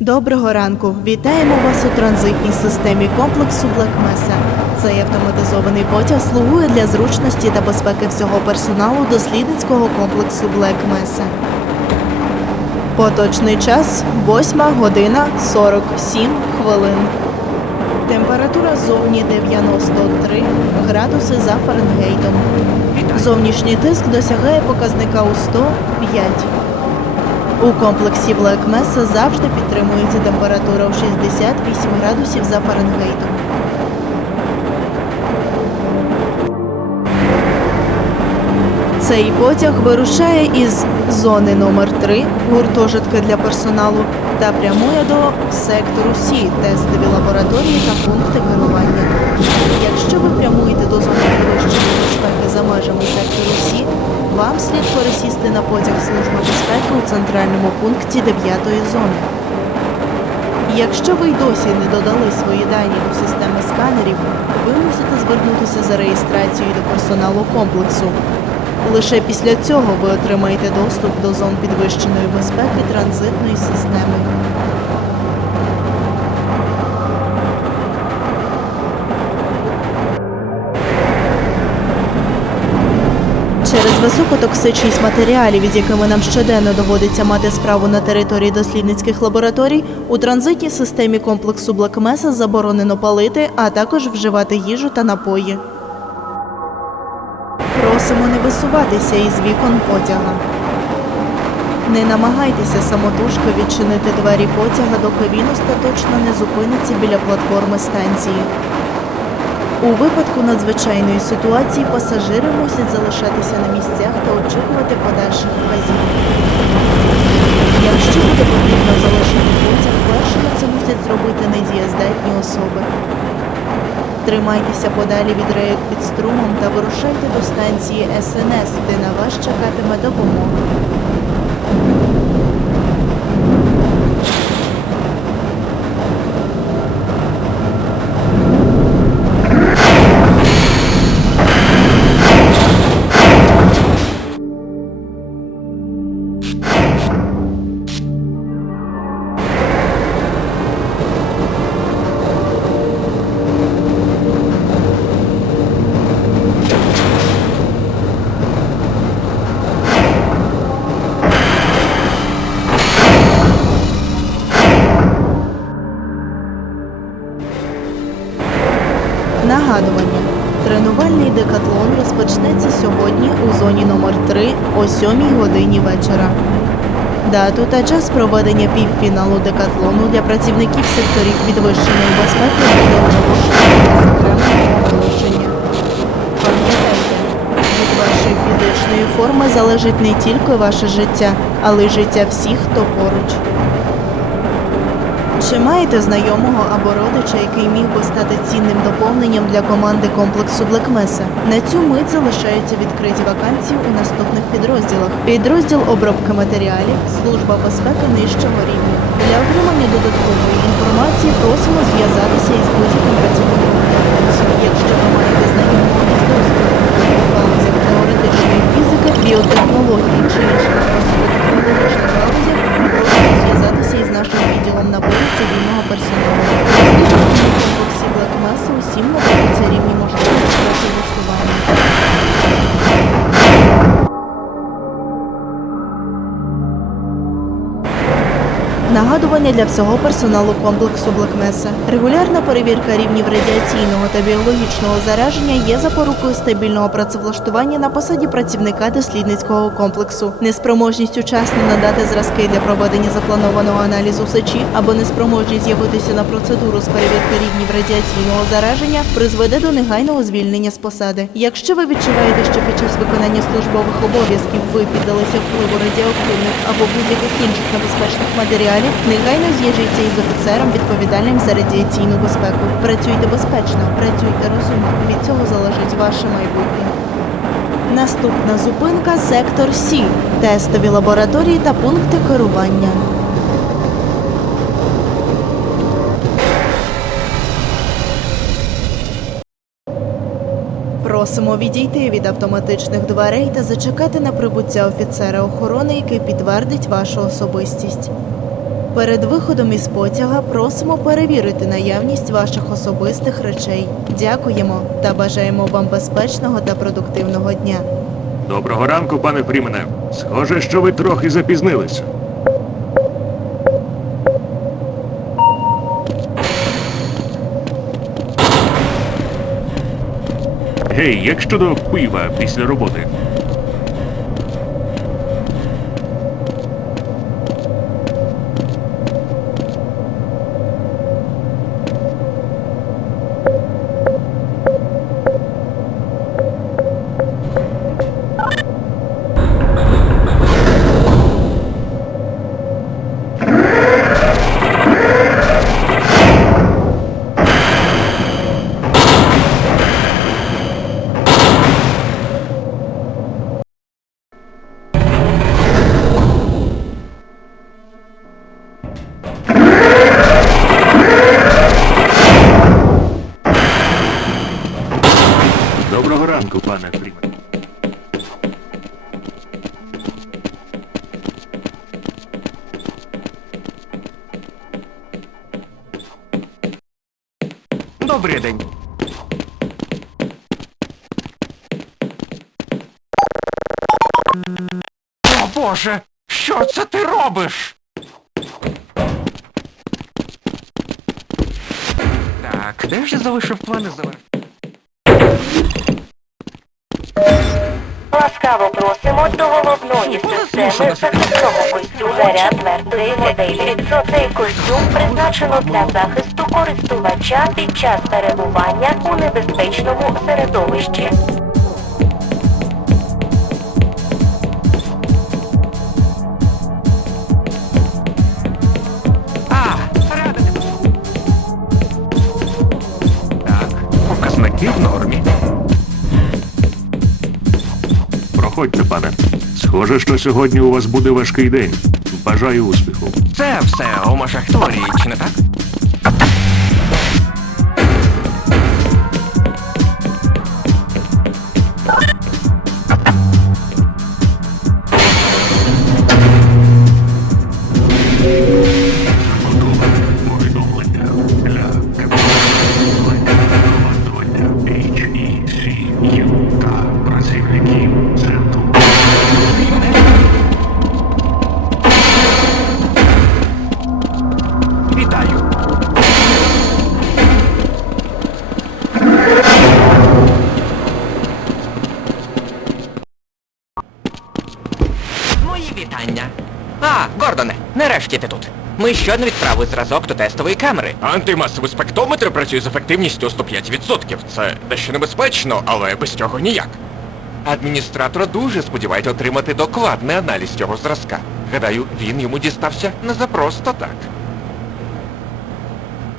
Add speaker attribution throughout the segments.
Speaker 1: Доброго ранку! Вітаємо вас у транзитній системі комплексу Mesa. Цей автоматизований потяг слугує для зручності та безпеки всього персоналу дослідницького комплексу Mesa. Поточний час 8 година 47 хвилин. Температура зовні 93 градуси за Фаренгейтом. Зовнішній тиск досягає показника у 105. У комплексі Mesa завжди підтримується температура у 68 градусів за Фаренгейтом. Цей потяг вирушає із зони номер 3 гуртожитка для персоналу та прямує до сектору Сі тестові лабораторії та пункти керування. Якщо ви прямуєте до зони підвищеної безпеки за межами сектору Сі, вам слід пересісти на потяг Служби безпеки у центральному пункті 9 зони. Якщо ви й досі не додали свої дані до системи сканерів, ви мусите звернутися за реєстрацією до персоналу комплексу. Лише після цього ви отримаєте доступ до зон підвищеної безпеки транзитної системи. Через високотоксичність матеріалів, із якими нам щоденно доводиться мати справу на території дослідницьких лабораторій, у транзитній системі комплексу Блакмеса заборонено палити, а також вживати їжу та напої. Просимо не висуватися із вікон потяга. Не намагайтеся самотужки відчинити двері потяга, доки він остаточно не зупиниться біля платформи станції. У випадку надзвичайної ситуації пасажири мусять залишатися на місцях та очікувати подальших вказів. Якщо буде потрібно залишити потяг, першими це мусять зробити недієздатні особи. Тримайтеся подалі від рейок під струмом та вирушайте до станції СНС, де на вас чекатиме допомога. Нагадування. Тренувальний декатлон розпочнеться сьогодні у зоні номер 3 о 7 годині вечора. Дату та час проведення півфіналу декатлону для працівників секторів підвищеної безпеки буде оголошено від вашої фізичної форми залежить не тільки ваше життя, але й життя всіх, хто поруч. Чи маєте знайомого або родича, який міг би стати цінним доповненням для команди комплексу Блекмеса? На цю мить залишаються відкриті вакансії у наступних підрозділах: підрозділ обробки матеріалів, служба безпеки нижчого рівня. Для отримання додаткової інформації просимо зв'язатися із будь-яким працівником комплексу. Нагадування для всього персоналу комплексу Блекмеса. Регулярна перевірка рівнів радіаційного та біологічного зараження є запорукою стабільного працевлаштування на посаді працівника дослідницького комплексу. Неспроможність учасно надати зразки для проведення запланованого аналізу сечі або неспроможність з'явитися на процедуру з перевірки рівнів радіаційного зараження призведе до негайного звільнення з посади. Якщо ви відчуваєте, що під час виконання службових обов'язків ви піддалися впливу радіоактивних або будь-яких інших небезпечних матеріалів, негайно зв'яжіться із офіцером, відповідальним за радіаційну безпеку. Працюйте безпечно, працюйте розумно. Від цього залежить ваше майбутнє. Наступна зупинка сектор Сі. Тестові лабораторії та пункти керування. Просимо відійти від автоматичних дверей та зачекати на прибуття офіцера охорони, який підтвердить вашу особистість. Перед виходом із потяга просимо перевірити наявність ваших особистих речей. Дякуємо та бажаємо вам безпечного та продуктивного дня.
Speaker 2: Доброго ранку, пане Фрімене. Схоже, що ви трохи запізнилися. Гей, як щодо пива після роботи? Доброго ранку.
Speaker 3: Добрий день. О Боже, що це ти робиш? Так, де ж я залишив плани завершити?
Speaker 4: Ласкаво просимо до головної системи захисного костюма ряд твердої моделі. Цей костюм призначено для захисту користувача під час перебування у небезпечному середовищі.
Speaker 2: Схоже, що сьогодні у вас буде важкий день. Бажаю успіху.
Speaker 3: Це все у межах теорії, чи не так? Ти тут. Ми щойно відправили зразок до тестової камери. Антимасовий спектрометр працює з ефективністю 105%. Це дещо небезпечно, але без цього ніяк. Адміністратор дуже сподівається отримати докладний аналіз цього зразка. Гадаю, він йому дістався не за просто так.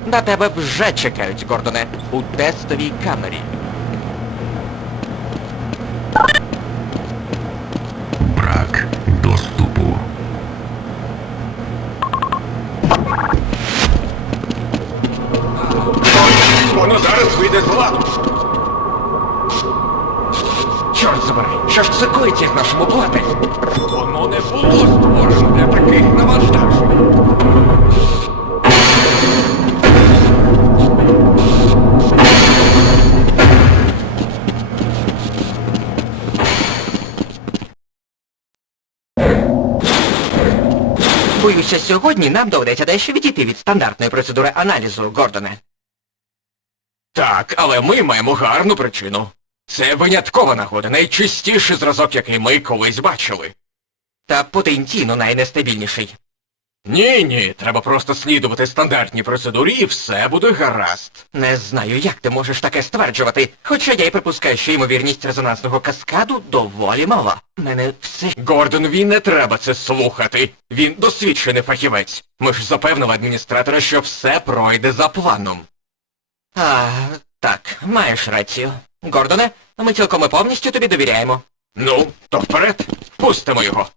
Speaker 3: На тебе вже чекають, Гордоне, у тестовій камері. Воно зараз вийде з ладу. Чорт забирай, що ж це коїться в нашому платі? Воно не було створено для таких навантажень. Боюся, сьогодні нам доведеться дещо відійти від стандартної процедури аналізу, Гордоне. Так, але ми маємо гарну причину. Це виняткова нагода, найчистіший зразок, який ми колись бачили. Та потенційно найнестабільніший. Ні, ні, треба просто слідувати стандартній процедурі і все буде гаразд. Не знаю, як ти можеш таке стверджувати, хоча я й припускаю, що ймовірність резонансного каскаду доволі мала. Мене все. Гордонові не треба це слухати. Він досвідчений фахівець. Ми ж запевнили адміністратора, що все пройде за планом. А, так, маєш рацію. Гордоне, ми цілком і повністю тобі довіряємо. Ну, то вперед, пустимо його.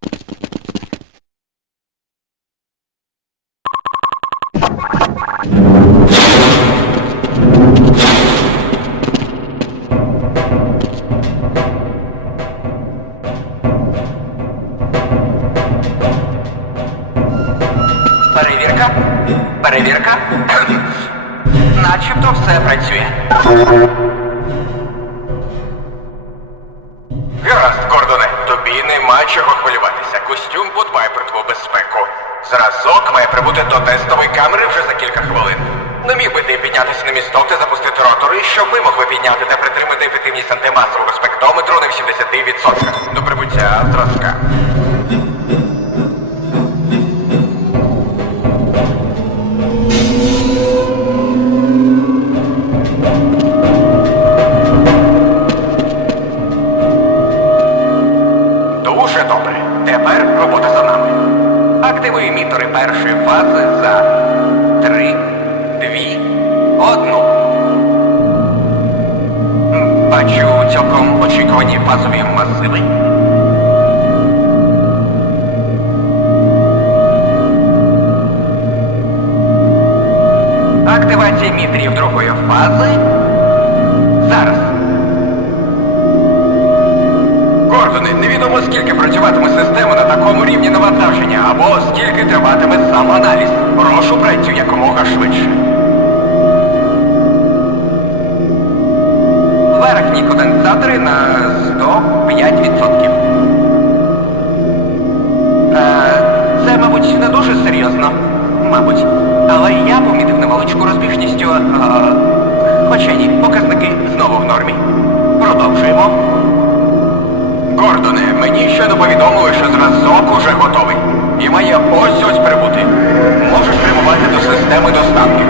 Speaker 3: Перевірка Перевірка? Начебто все працює. Гаразд, Гордоне, тобі нема чого хвилюватися. Костюм подбає про твою безпеку. Зразок має прибути до тестової камери вже за кілька хвилин. Не міг би ти піднятися на місток та запустити ротори, щоб ми могли підняти та притримати ефективність антимасового спектрометру на 80% до прибуття зразка. Активація другої фази. Зараз. Гордоне, невідомо скільки працюватиме система на такому рівні навантаження, або скільки триватиме сам аналіз. Прошу працюй якомога швидше. Верхні конденсатори на 105%. Е, це, мабуть, не дуже серйозно. Мабуть. Але я помітив невеличку розбіжністю. у, Е, хоча ні, показники знову в нормі. Продовжуємо. Гордоне, мені щойно повідомили, що зразок уже готовий. І має ось ось прибути. Можеш прямувати до системи доставки.